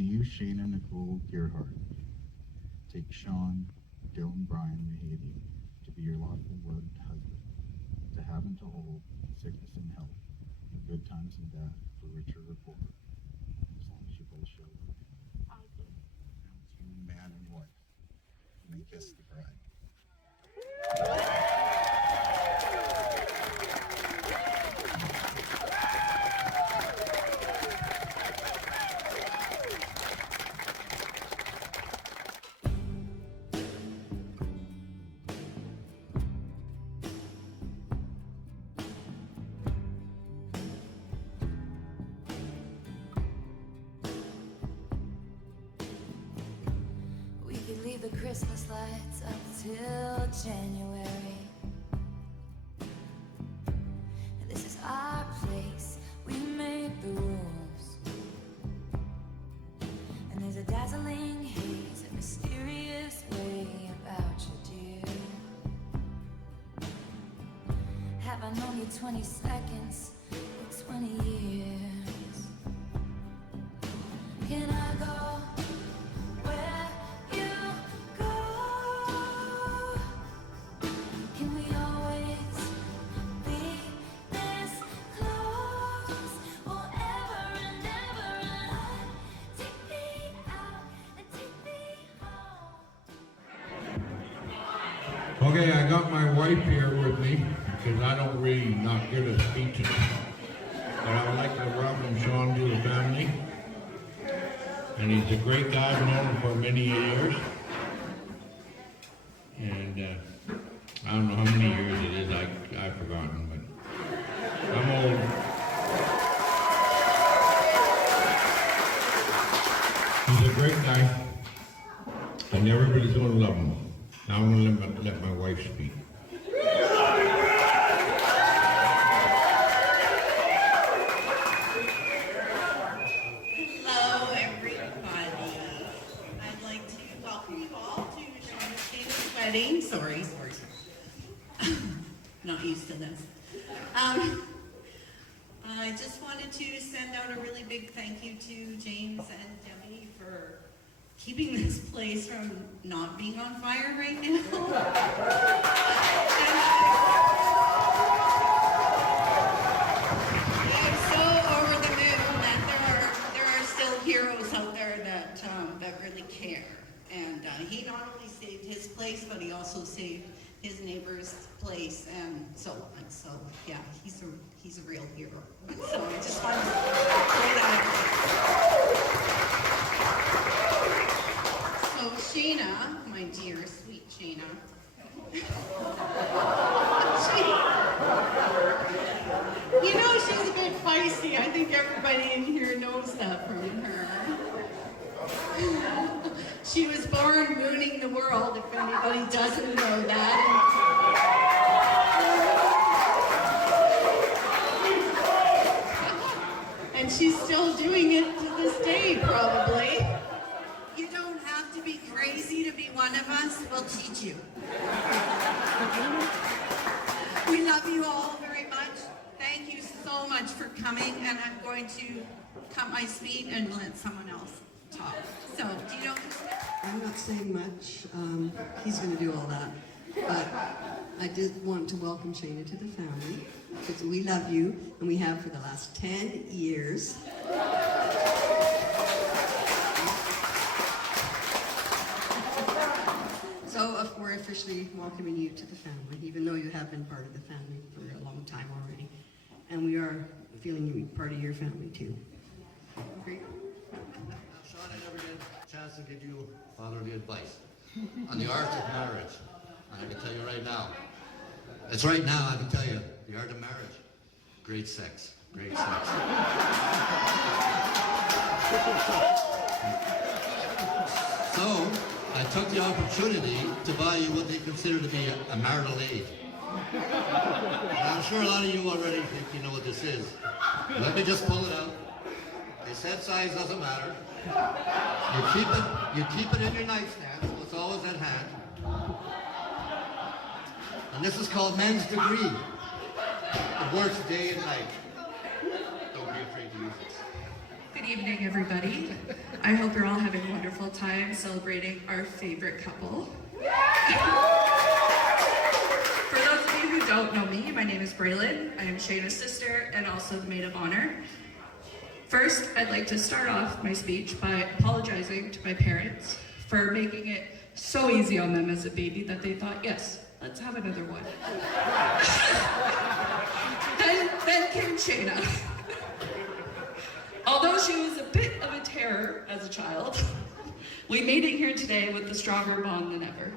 To you, Shayna Nicole Gerhardt, take Sean, Dylan Brian Mahady to be your lawful wedded husband, to have and to hold, sickness and health, in good times and bad, for richer or poorer, as long as you both shall live. I do. Now it's you, man and wife. You may kiss the bride. We could leave the Christmas lights up till January. This is our place, we made the rules. And there's a dazzling haze, a mysterious way about you, dear. Have I known you 20 seconds or 20 years? Can I go where you go? Can we always be this close forever and ever? And take me out and take me home. Okay, I got my wife here with me because I don't really not give a speech. But I would like to welcome Sean to the family. And he's a great guy, I've known him for many years. And I don't know how many years it is, I've forgotten, but I'm old. He's a great guy, and everybody's going to love him. Now I'm going to let my wife speak. Hello, everybody. I'd like to welcome you all to Sean and Shayna's wedding. Sorry. Not used to this. I just wanted to send out a really big thank you to James and Demi for keeping this place from not being on fire right now. I'm so over the moon that there are still heroes out there that really care. And he not only saved his place, but he also saved his neighbor's place. And so yeah, he's a real hero. So I just wanted to say that. So Shayna, my dear, sweet Shayna. You know, she's a bit feisty. I think everybody in here knows that from her. She was born mooning the world, if anybody doesn't know that. And she's still doing it to this day, probably. You don't have to be crazy to be one of us. We'll teach you. We love you all very much. Thank you so much for coming, and I'm going to cut my speed and let someone else talk. So, do you know this? I'm not saying much. He's going to do all that. But I did want to welcome Shayna to the family because we love you, and we have for the last 10 years. So we're officially welcoming you to the family, even though you have been part of the family for a long time already. And we are feeling you part of your family too. Great. Sean, I never get a chance to give you fatherly advice on the art of marriage. And I can tell you right now, it's right now, I can tell you, the art of marriage, great sex, great sex. So, I took the opportunity to buy you what they consider to be a marital aid. And I'm sure a lot of you already think you know what this is. Let me just pull it out. They said size doesn't matter. You keep it in your nightstand, so it's always at hand. And this is called men's degree. It works day and night. Don't be afraid to use it. Good evening, everybody. I hope you're all having a wonderful time celebrating our favorite couple. For those of you who don't know me, my name is Braylon. I am Shayna's sister and also the maid of honor. First, I'd like to start off my speech by apologizing to my parents for making it so easy on them as a baby that they thought, yes, let's have another one. then came Shayna. Although she was a bit of a terror as a child, we made it here today with a stronger bond than ever.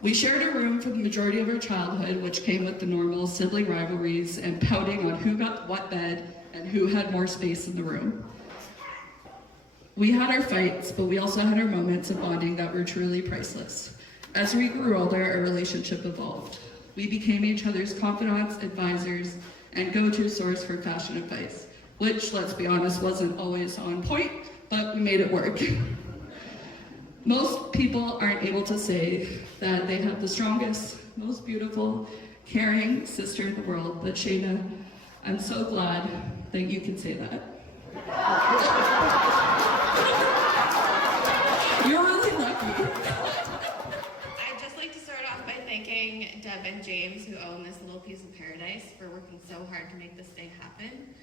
We shared a room for the majority of our childhood, which came with the normal sibling rivalries and pouting on who got what bed and who had more space in the room. We had our fights, but we also had our moments of bonding that were truly priceless. As we grew older, our relationship evolved. We became each other's confidants, advisors, and go-to source for fashion advice, which, let's be honest, wasn't always on point, but we made it work. Most people aren't able to say that they have the strongest, most beautiful, caring sister in the world, but Shayna, I'm so glad that you can say that. You're really lucky. I'd just like to start off by thanking Deb and James, who own this little piece of paradise, for working so hard to make this day happen.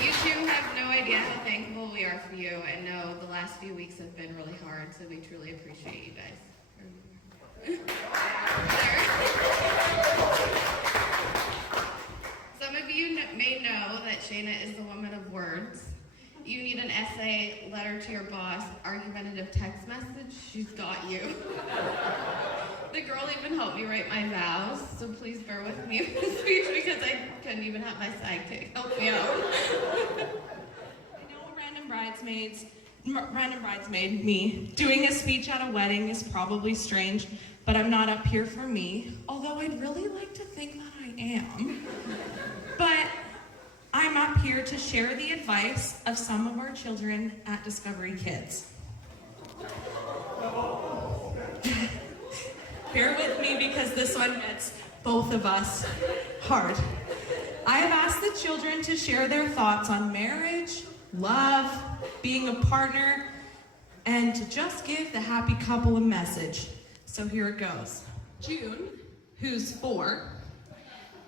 You two have no idea how thankful we are for you, and know the last few weeks have been really hard, so we truly appreciate you guys. Some of you may know that Shayna is the woman of words. You need an essay, letter to your boss, argumentative text message, she's got you. The girl even helped me write my vows, so please bear with me in this speech because I couldn't even have my sidekick help me out. I know random bridesmaid, me, doing a speech at a wedding is probably strange, but I'm not up here for me, although I'd really like to think that I am. But I'm up here to share the advice of some of our children at Discovery Kids. Bear with me because this one hits both of us hard. I have asked the children to share their thoughts on marriage, love, being a partner, and to just give the happy couple a message. So here it goes. June, who's 4,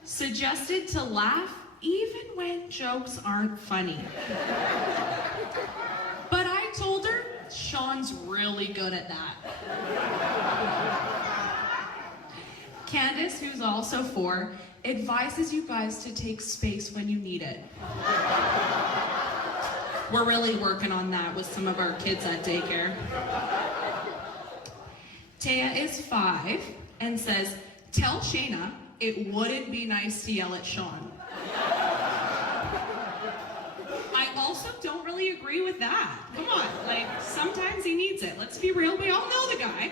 suggested to laugh even when jokes aren't funny. But I told her Sean's really good at that. Candace, who's also 4, advises you guys to take space when you need it. We're really working on that with some of our kids at daycare. Taya is 5 and says, tell Shayna it wouldn't be nice to yell at Sean. I also don't really agree with that. Come on, like, sometimes he needs it. Let's be real, we all know the guy.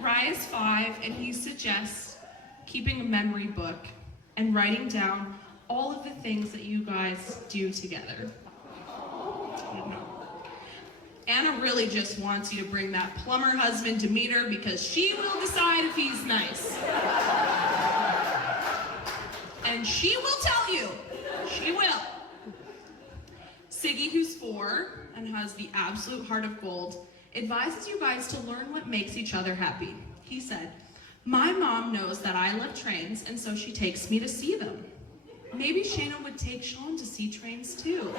Raya's 5 and he suggests keeping a memory book and writing down all of the things that you guys do together. Anna really just wants you to bring that plumber husband to meet her because she will decide if he's nice. And she will tell you. She will. Siggy, who's 4 and has the absolute heart of gold, advises you guys to learn what makes each other happy. He said, my mom knows that I love trains and so she takes me to see them. Maybe Shayna would take Sean to see trains too.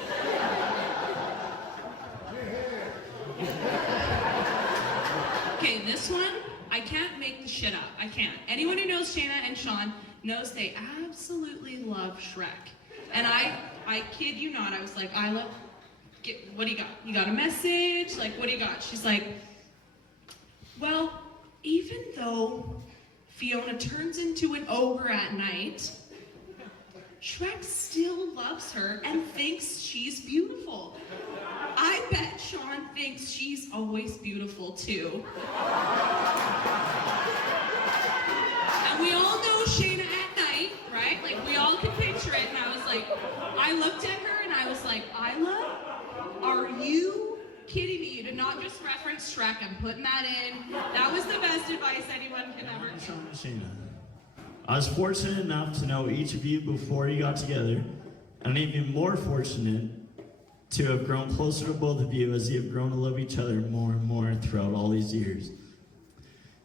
Okay, this one, I can't make the shit up. I can't. Anyone who knows Shayna and Sean knows they absolutely love Shrek. And I kid you not, I was like, what do you got? You got a message? Like, what do you got? She's like, well, even though Fiona turns into an ogre at night, Shrek still loves her and thinks she's beautiful. I bet Sean thinks she's always beautiful too. And we all know Shayna at night, right? Like, we all can picture it. And I was like, I looked at her and I was like, Isla, are you kidding me? You did not just reference Shrek. I'm putting that in. That was the best advice anyone can ever. Shayna, I was fortunate enough to know each of you before you got together, and even more fortunate to have grown closer to both of you as you have grown to love each other more and more throughout all these years.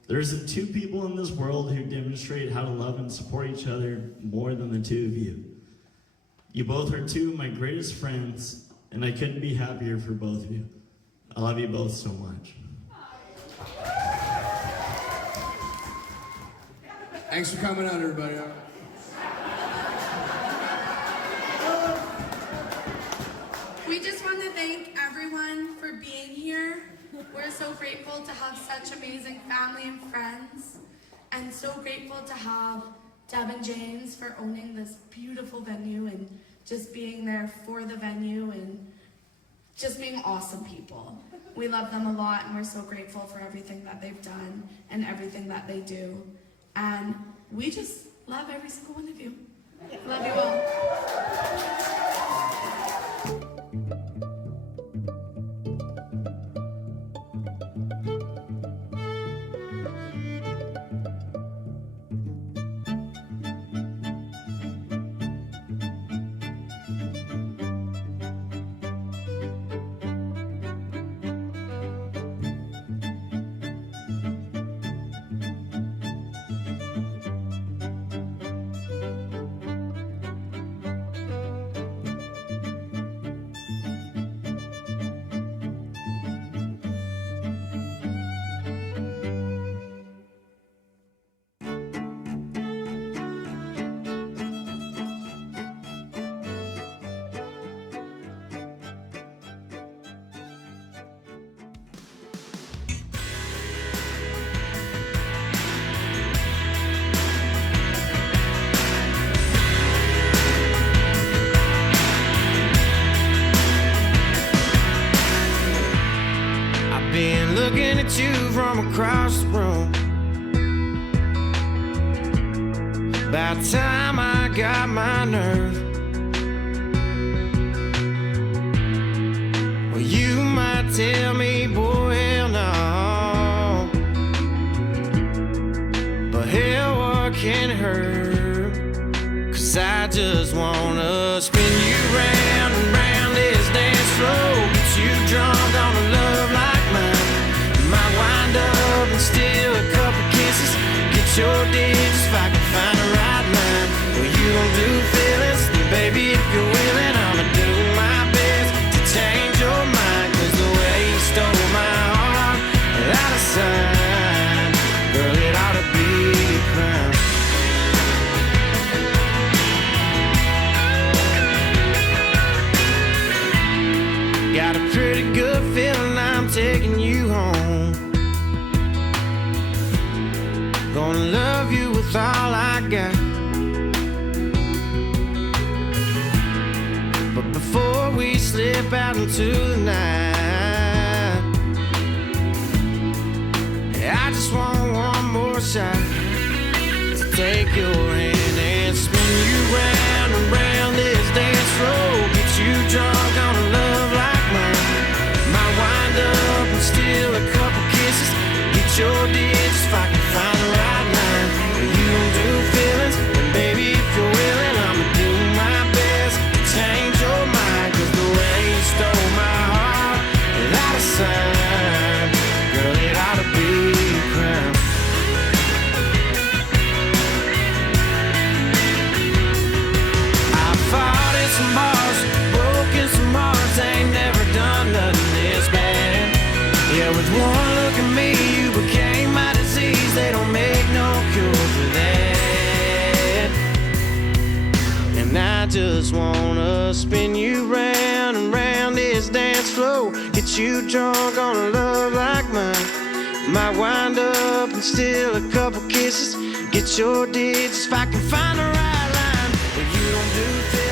There isn't two people in this world who demonstrate how to love and support each other more than the two of you. You both are two of my greatest friends, and I couldn't be happier for both of you. I love you both so much. Thanks for coming out, everybody. We just want to thank everyone for being here. We're so grateful to have such amazing family and friends, and so grateful to have Deb and James for owning this beautiful venue and just being there for the venue and just being awesome people. We love them a lot, and we're so grateful for everything that they've done and everything that they do. And we just love every single one of you. Love you all. Looking at you from across the room. About time I got my nerve. Well, you might tell me, boy, hell no. But hell, what can it hurt? 'Cause I just wanna spin you round and round this dance floor. Get you drunk on a love like mine. Wind up and steal a couple kisses. Get your digits if I can find the right line. Well, you don't do feelings, then baby, if you're willing, I'ma do my best to change your mind. 'Cause the way you stole my heart without a sign, girl, it ought to be a crime. Got a pretty good feeling I'm taking you home. Gonna love you with all I got. But before we slip out into the night, I just want one more shot to take your hand and spin you round and round this dance floor. Get you drunk on a love like mine. Might wind up and steal a couple kisses. Get your digits if I can find the right line. You don't do feelings, and baby, if you're willing, I'ma do my best to change your mind. 'Cause the way you stole my heart without a sign, girl, it ought to be a crime. I fought in some bars, broken some hearts, ain't never done nothing this bad. Yeah, with one look at me, you became my disease. They don't make no cure for that. And I just wanna spin you round and round this dance floor. Get you drunk on a love like mine. Might wind up and steal a couple kisses. Get your digits if I can find the right line. But you don't do things